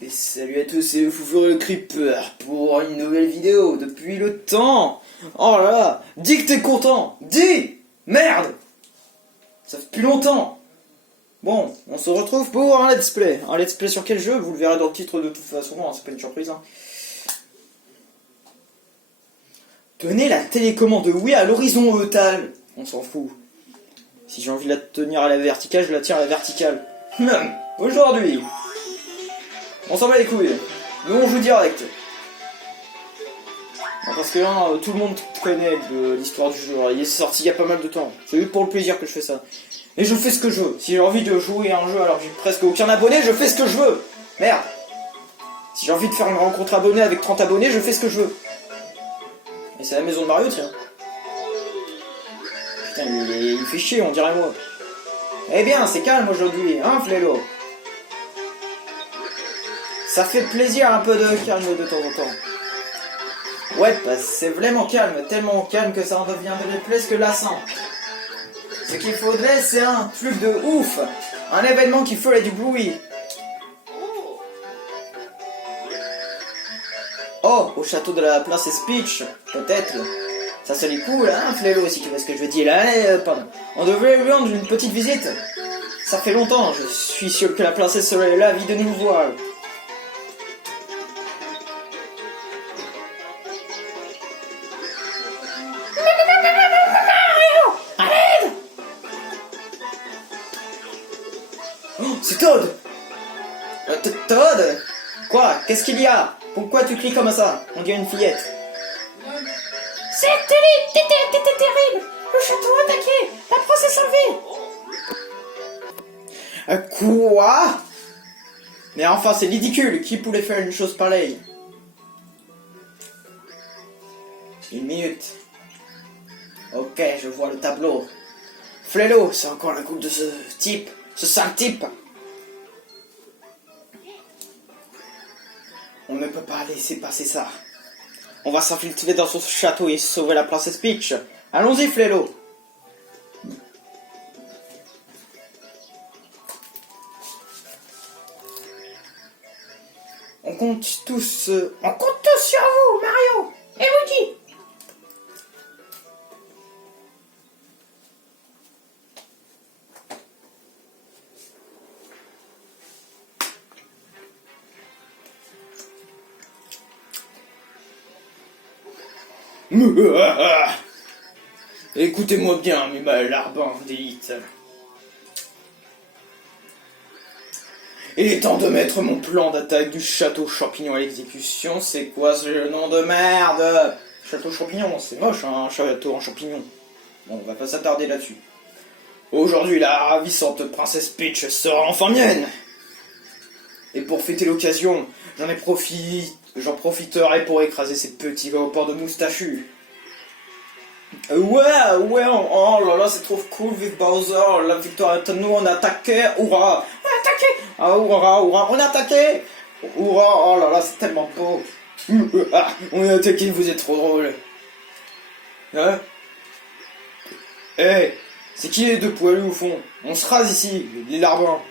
Et salut à tous, c'est Foufouré le Creeper pour une nouvelle vidéo depuis le temps. Oh là là, dis que t'es content, dis. Merde, ça fait depuis longtemps. Bon, on se retrouve pour un let's play. Un let's play sur quel jeu? Vous le verrez dans le titre de toute façon, hein, c'est pas une surprise. Hein. Tenez la télécommande Wii à l'horizontale. On s'en fout. Si j'ai envie de la tenir à la verticale, je la tiens à la verticale. Aujourd'hui, on s'en bat les couilles. Nous on joue direct. Non, parce que là, tout le monde connaît l'histoire du jeu. Il est sorti il y a pas mal de temps. C'est juste pour le plaisir que je fais ça. Et je fais ce que je veux. Si j'ai envie de jouer à un jeu alors que j'ai presque aucun abonné, je fais ce que je veux. Merde. Si j'ai envie de faire une rencontre abonnée avec 30 abonnés, je fais ce que je veux. Et c'est la maison de Mario, tiens. Putain, il fait chier, on dirait moi. Eh bien, c'est calme aujourd'hui, hein, Flélo? Ça fait plaisir un peu de calme de temps en temps. Ouais, parce que c'est vraiment calme, tellement calme que ça en deviendrait presque lassant. Ce qu'il faudrait, c'est un truc de ouf, un événement qui ferait du bruit. Oh, au château de la place Speech, peut-être. Ça serait cool, hein, Flélo, si tu vois ce que je veux dire. Allez, pardon. On devrait lui rendre une petite visite. Ça fait longtemps, je suis sûr que la place serait ravie de nous voir. Oh, c'est Toad! Toad? Quoi? Qu'est-ce qu'il y a? Pourquoi tu cries comme ça? On dirait une fillette. C'est terrible! T'es terrible! Le château attaqué! La princesse enlevée! Quoi? Mais enfin, c'est ridicule! Qui pouvait faire une chose pareille? Une minute. Ok, je vois le tableau. Flélo, c'est encore la coupe de ce type. Ce sale type. On ne peut pas laisser passer ça. On va s'infiltrer dans son château et sauver la princesse Peach. Allons-y, Flélo. On compte tous sur vous, Mario Et Luigi! Écoutez-moi bien, mes larbins d'élite. Il est temps de mettre mon plan d'attaque du château champignon à l'exécution. C'est quoi ce nom de merde? Château champignon, c'est moche, hein, un château en champignon. Bon, on va pas s'attarder là-dessus. Aujourd'hui, la ravissante princesse Peach sera enfin mienne. Et pour fêter l'occasion, j'en profiterai pour écraser ces petits léopards de moustachus. Ouais, oh là là, c'est trop cool, vive Bowser, la victoire est à nous, on a attaqué, hurrah! On a attaqué! Ah, hurrah, on a attaqué! Hurrah, oh là là, c'est tellement beau! On a attaqué, vous êtes trop drôle! Hein? Eh, c'est qui les deux poilus au fond? On se rase ici, les larbins!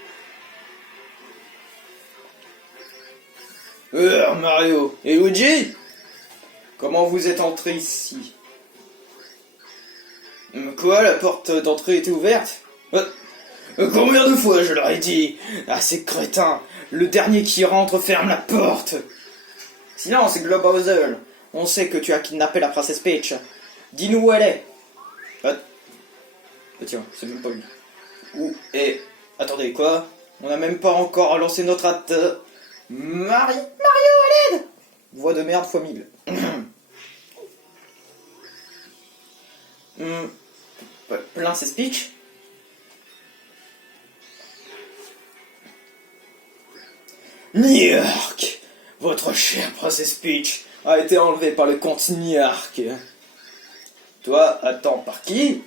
Mario, et Luigi? Comment vous êtes entrés ici? Quoi, la porte d'entrée était ouverte? Combien de fois je leur ai dit? Ah, ces crétins! Le dernier qui rentre ferme la porte! Sinon, c'est Globauser. On sait que tu as kidnappé la princesse Peach. Dis-nous où elle est. Tiens, c'est même pas lui. Où est... Attendez, quoi? On n'a même pas encore lancé notre hâte. Mario, à l'aide! Voix de merde fois 1000. Princesse Peach? Niark! Votre chère princesse Peach a été enlevée par le comte Niark. Toi, attends, par qui?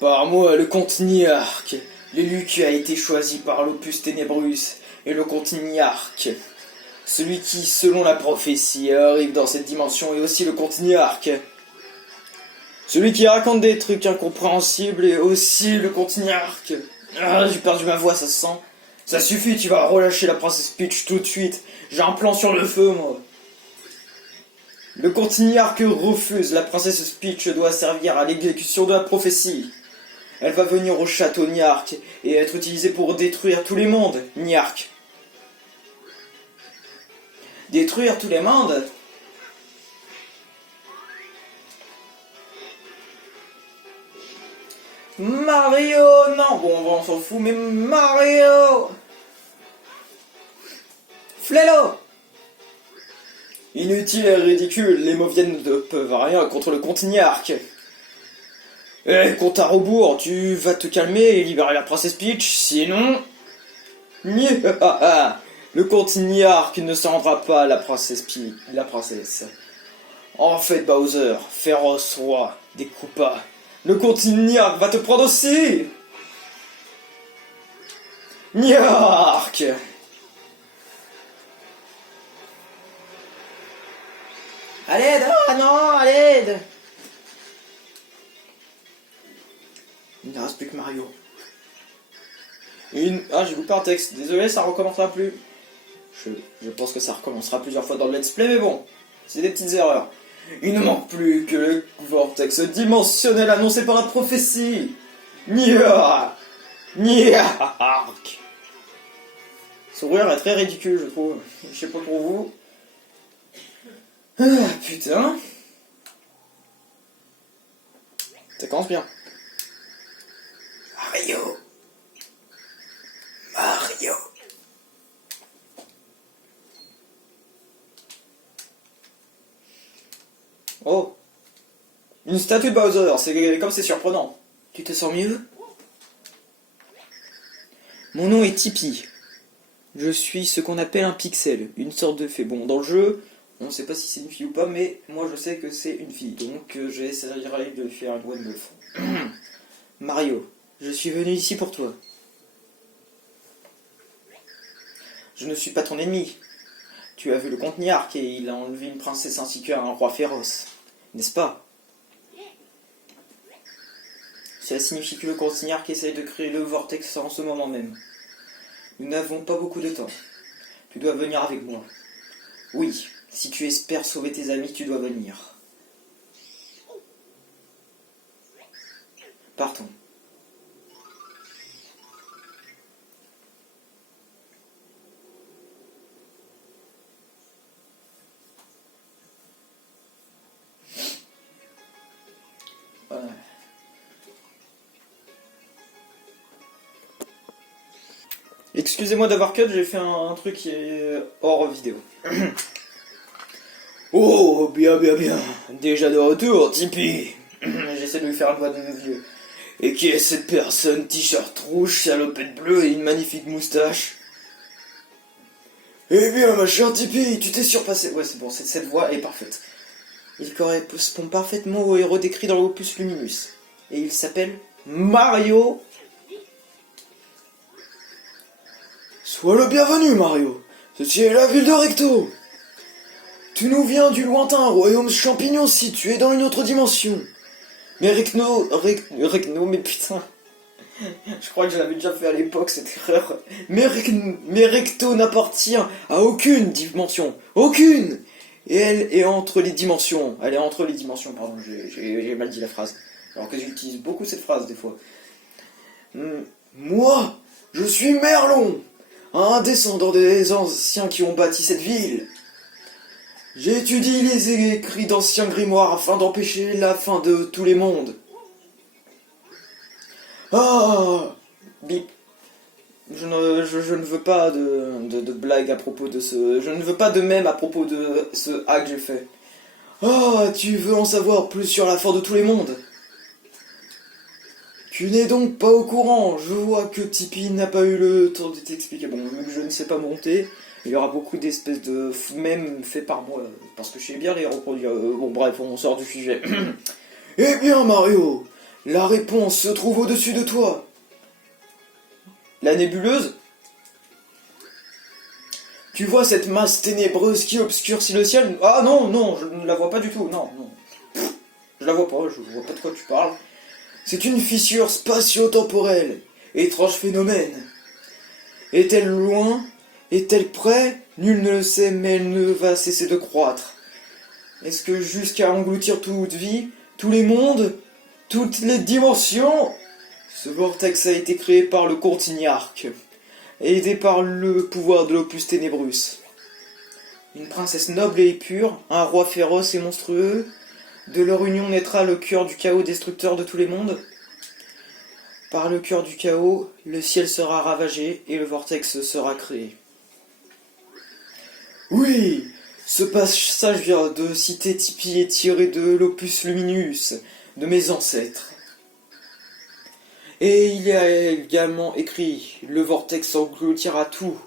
Par moi, le comte Niark, l'élu qui a été choisi par l'Opus Ténébrus et le comte Niark. Celui qui, selon la prophétie, arrive dans cette dimension est aussi le comte Niark. Celui qui raconte des trucs incompréhensibles est aussi le comte Niark. Ah, j'ai perdu ma voix, ça se sent. Ça suffit, tu vas relâcher la princesse Peach tout de suite. J'ai un plan sur le feu, moi. Le comte Niark refuse. La princesse Peach doit servir à l'exécution de la prophétie. Elle va venir au château Niark et être utilisée pour détruire tous les mondes, Niark. Détruire tous les mondes? Mario, non, bon, on s'en fout, mais Mario! Flélo! Inutile et ridicule, les Mauviennes ne peuvent rien contre le comte Niark. Eh, compte à rebours, tu vas te calmer et libérer la princesse Peach, sinon... Le comte Niark ne se rendra pas à la princesse Peach, la princesse. En fait, Bowser, féroce roi, découpa. Le comte Niark va te prendre aussi! Niark! À l'aide! Ah non, à l'aide! Il ne reste plus que Mario. Ah, j'ai loupé un texte. Désolé, ça recommencera plus. Je pense que ça recommencera plusieurs fois dans le let's play, mais bon. C'est des petites erreurs. Il ne manque plus que le vortex dimensionnel annoncé par la prophétie. Nia! Niark! Sourire est très ridicule, je trouve. Je sais pas pour vous. Ah, putain. Ça commence bien. Mario. Oh. Une statue de Bowser, c'est comme c'est surprenant. Tu te sens mieux? Mon nom est Tipeee. Je suis ce qu'on appelle un pixel, une sorte de fée. Bon, dans le jeu, on ne sait pas si c'est une fille ou pas, mais moi je sais que c'est une fille. Donc j'essaierai de lui faire une voix de meuf. Mario, je suis venu ici pour toi. Je ne suis pas ton ennemi. Tu as vu le comte Niark et il a enlevé une princesse ainsi qu'un roi féroce. N'est-ce pas? Cela signifie que le comte Niark essaye de créer le vortex en ce moment même. Nous n'avons pas beaucoup de temps. Tu dois venir avec moi. Oui, si tu espères sauver tes amis, tu dois venir. Partons. Voilà. Excusez-moi d'avoir cut, j'ai fait un truc qui est hors vidéo. Oh, bien. Déjà de retour, Tipeee. J'essaie de lui faire une voix de vieux. Et qui est cette personne? T-shirt rouge, salopette bleue et une magnifique moustache. Eh bien, ma chère Tipeee, tu t'es surpassé. Ouais, c'est bon, cette voix est parfaite. Il correspond parfaitement au héros décrit dans l'opus Luminous. Et il s'appelle Mario. Sois le bienvenu, Mario. Ceci est la ville de Recto. Tu nous viens du lointain royaume champignon situé dans une autre dimension. Mais Recno, mais putain. Je crois que je l'avais déjà fait à l'époque, cette erreur. Mais Recto n'appartient à aucune dimension. Aucune. Et elle est entre les dimensions. Elle est entre les dimensions, pardon, j'ai mal dit la phrase. Alors que j'utilise beaucoup cette phrase, des fois. Moi, je suis Merlon, un descendant des anciens qui ont bâti cette ville. J'étudie les écrits d'anciens grimoires afin d'empêcher la fin de tous les mondes. Ah, bip. Je ne veux pas de blague à propos de ce... Je ne veux pas de mème à propos de ce hack que j'ai fait. Ah, tu veux en savoir plus sur la fin de tous les mondes? Tu n'es donc pas au courant. Je vois que Tipeee n'a pas eu le temps de t'expliquer. Bon, vu que je ne sais pas monter, il y aura beaucoup d'espèces de mèmes faits par moi, parce que je sais bien les reproduire. Bon, bref, on sort du sujet. Eh bien, Mario, la réponse se trouve au-dessus de toi. La nébuleuse? Tu vois cette masse ténébreuse qui obscurcit le ciel? Ah non, je ne la vois pas du tout, non. Je la vois pas, je vois pas de quoi tu parles. C'est une fissure spatio-temporelle, étrange phénomène. Est-elle loin? Est-elle près? Nul ne le sait, mais elle ne va cesser de croître. Est-ce que jusqu'à engloutir toute vie, tous les mondes, toutes les dimensions? Ce vortex a été créé par le Contignarque, aidé par le pouvoir de l'Opus Ténébrus. Une princesse noble et pure, un roi féroce et monstrueux, de leur union naîtra le cœur du chaos destructeur de tous les mondes. Par le cœur du chaos, le ciel sera ravagé et le vortex sera créé. Oui, ce passage vient de citer Tipeee est tiré de l'Opus Luminus, de mes ancêtres. Et il y a également écrit, le vortex engloutira tout.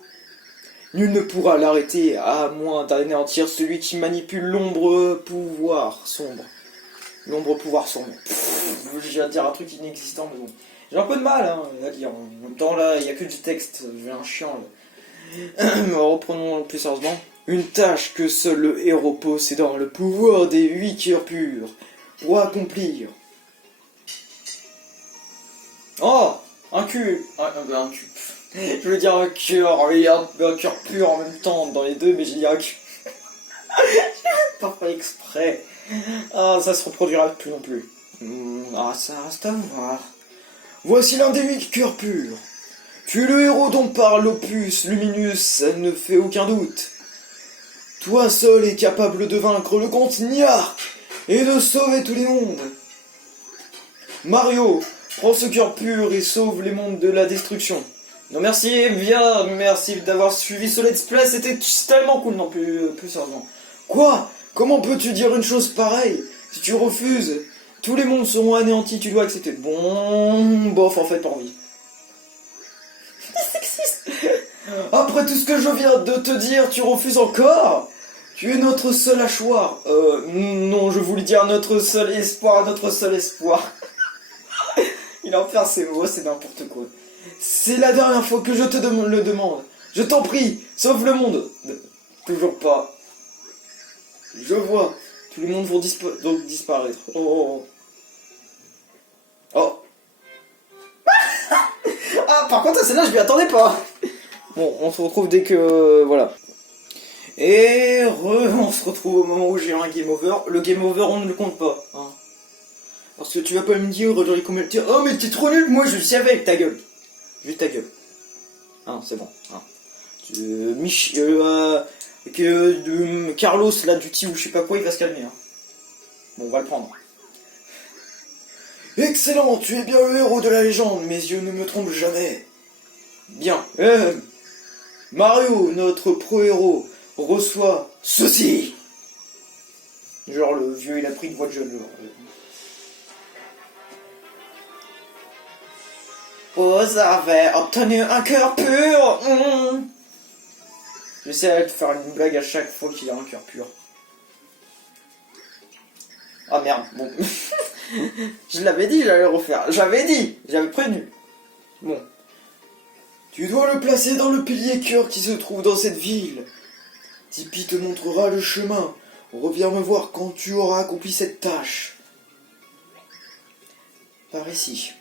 Nul ne pourra l'arrêter, à moins d'anéantir celui qui manipule l'ombre pouvoir sombre. L'ombre pouvoir sombre. Je viens de dire un truc inexistant, mais bon. J'ai un peu de mal à dire. En même temps, là, il n'y a que du texte. J'ai un chiant, là. Mais reprenons plus sérieusement. Une tâche que seul le héros possédant le pouvoir des 8 cœurs purs pour accomplir. Oh, un cul. Un cul. Je veux dire un cœur, et un cœur pur en même temps dans les deux, mais j'ai dit un cul. Pas fait exprès. Ah, ça se reproduira plus non plus. Ah, ça reste à voir. Voici l'un des 8 cœurs purs. Tu es le héros dont parle l'Opus Luminus, ça ne fait aucun doute. Toi seul es capable de vaincre le Contignarque et de sauver tous les mondes. Mario, prends ce cœur pur et sauve les mondes de la destruction. Non merci, bien, merci d'avoir suivi ce let's play, c'était tellement cool, non plus sérieusement. Quoi? Comment peux-tu dire une chose pareille? Si tu refuses, tous les mondes seront anéantis, tu dois accepter. Bon, bof, en fait, pas envie. Sexiste. Après tout ce que je viens de te dire, tu refuses encore? Tu es notre seul hachoir. Non, je voulais dire notre seul espoir, notre seul espoir. Il en perd ses mots, c'est n'importe quoi. C'est la dernière fois que je te le demande. Je t'en prie, sauve le monde. Toujours pas. Je vois. Tous les mondes vont donc disparaître. Oh. Oh. Ah, par contre, celle-là, je m'y attendais pas. Bon, on se retrouve dès que... voilà. Et on se retrouve au moment où j'ai un game over. Le game over, on ne le compte pas. Hein. Parce que tu vas pas me dire dans les commentaires, oh mais t'es trop nul, moi je le savais, ta gueule. Juste ta gueule. Ah, c'est bon. Hein. Carlos, là, du ou je sais pas quoi, il va se calmer. Hein. Bon, on va le prendre. Excellent, tu es bien le héros de la légende, mes yeux ne me trompent jamais. Bien. Mario, notre pro-héros, reçoit ceci. Genre, le vieux, il a pris une voix de jeune, genre. Vous avez obtenu un cœur pur. J'essaie de faire une blague à chaque fois qu'il y a un cœur pur. Ah merde, bon. Je l'avais dit, j'allais le refaire. J'avais prévenu. Bon. Tu dois le placer dans le pilier cœur qui se trouve dans cette ville. Tipeee te montrera le chemin. Reviens me voir quand tu auras accompli cette tâche. Par ici.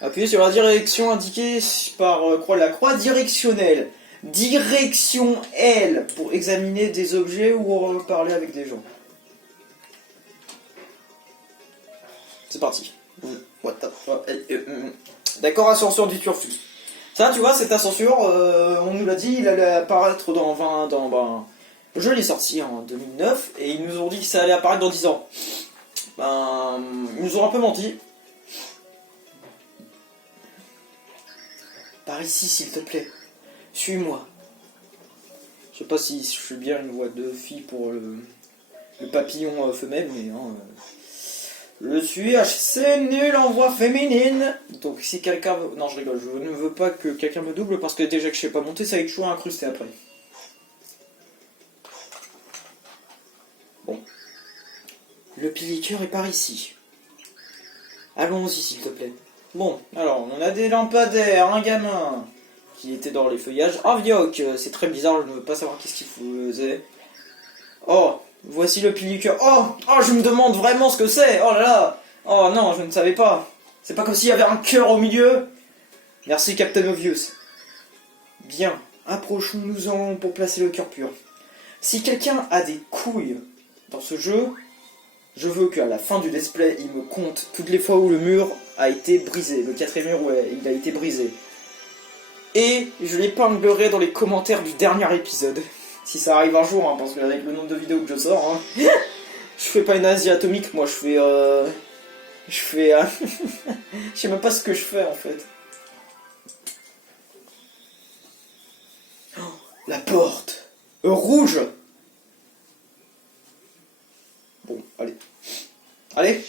Appuyez sur la direction indiquée par la croix directionnelle. Direction L pour examiner des objets ou parler avec des gens. C'est parti. D'accord, ascension du Turfus. Ça, tu vois, cette ascension, on nous l'a dit, il allait apparaître je l'ai sorti en 2009 et ils nous ont dit que ça allait apparaître dans 10 ans. Ils nous ont un peu menti. Par ici, s'il te plaît. Suis-moi. Je sais pas si je suis bien une voix de fille pour le papillon femelle, mais non. Je suis assez nul en voix féminine. Donc si quelqu'un veut... Non, je rigole. Je ne veux pas que quelqu'un me double parce que déjà que je sais pas monter, ça va être toujours incrusté après. Bon. Le pilier cœur est par ici. Allons-y, s'il te plaît. Bon, alors, on a des lampadaires, un gamin qui était dans les feuillages. Un vioc, c'est très bizarre, je ne veux pas savoir qu'est-ce qu'il faisait. Oh, voici le pilier cœur. Oh, je me demande vraiment ce que c'est. Oh là là. Oh non, je ne savais pas. C'est pas comme s'il y avait un cœur au milieu. Merci, Captain Obvious. Bien, approchons-nous-en pour placer le cœur pur. Si quelqu'un a des couilles dans ce jeu, je veux qu'à la fin du display, il me compte toutes les fois où le mur a été brisé. Le 4e mur où il a été brisé. Et je l'épinglerai dans les commentaires du dernier épisode. Si ça arrive un jour, hein, parce qu'avec le nombre de vidéos que je sors, hein, je fais pas une Asie atomique, moi je fais... je sais même pas ce que je fais en fait. Oh, la porte rouge. Bon, allez. Allez.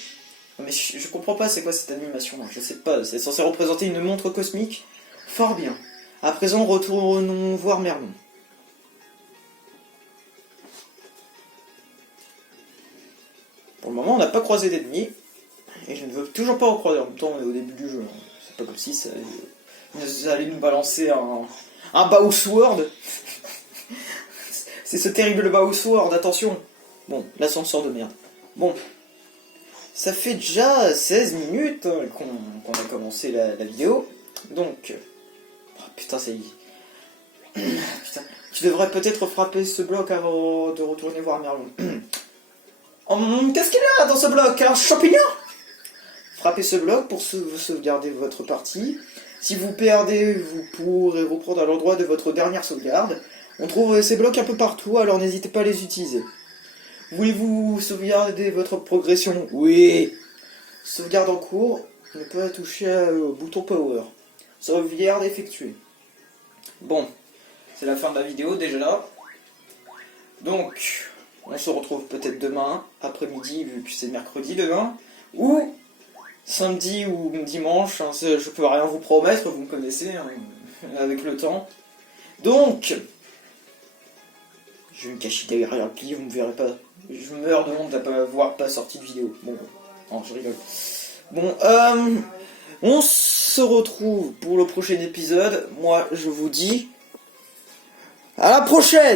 Non, mais je comprends pas c'est quoi cette animation, je sais pas, c'est censé représenter une montre cosmique. Fort bien. À présent, retournons voir Merlon. Pour le moment, on n'a pas croisé d'ennemis. Et je ne veux toujours pas en croiser. En même temps, on est au début du jeu. Hein. C'est pas comme si ça allait nous balancer un Bowsword. C'est ce terrible Bowsword, attention. Bon, l'ascenseur de merde. Bon. Ça fait déjà 16 minutes hein, qu'on a commencé la vidéo. Donc... Oh, putain, c'est... Putain. Tu devrais peut-être frapper ce bloc avant de retourner voir Merlon. Qu'est-ce qu'il y a dans ce bloc? Un champignon? Frappez ce bloc pour sauvegarder votre partie. Si vous perdez, vous pourrez reprendre à l'endroit de votre dernière sauvegarde. On trouve ces blocs un peu partout, alors n'hésitez pas à les utiliser. Voulez-vous sauvegarder votre progression? Oui. Sauvegarde en cours, ne peut toucher au bouton Power. Sauvegarde effectuée. Bon, c'est la fin de la vidéo déjà là. Donc, on se retrouve peut-être demain, après-midi, vu que c'est mercredi demain, ou samedi ou dimanche, hein, je peux rien vous promettre, vous me connaissez, hein, avec le temps. Donc, je vais me cacher derrière le pli, vous me verrez pas. Je meurs de honte d'avoir pas sorti de vidéo. Bon, non, je rigole. Bon, on se retrouve pour le prochain épisode. Moi, je vous dis à la prochaine!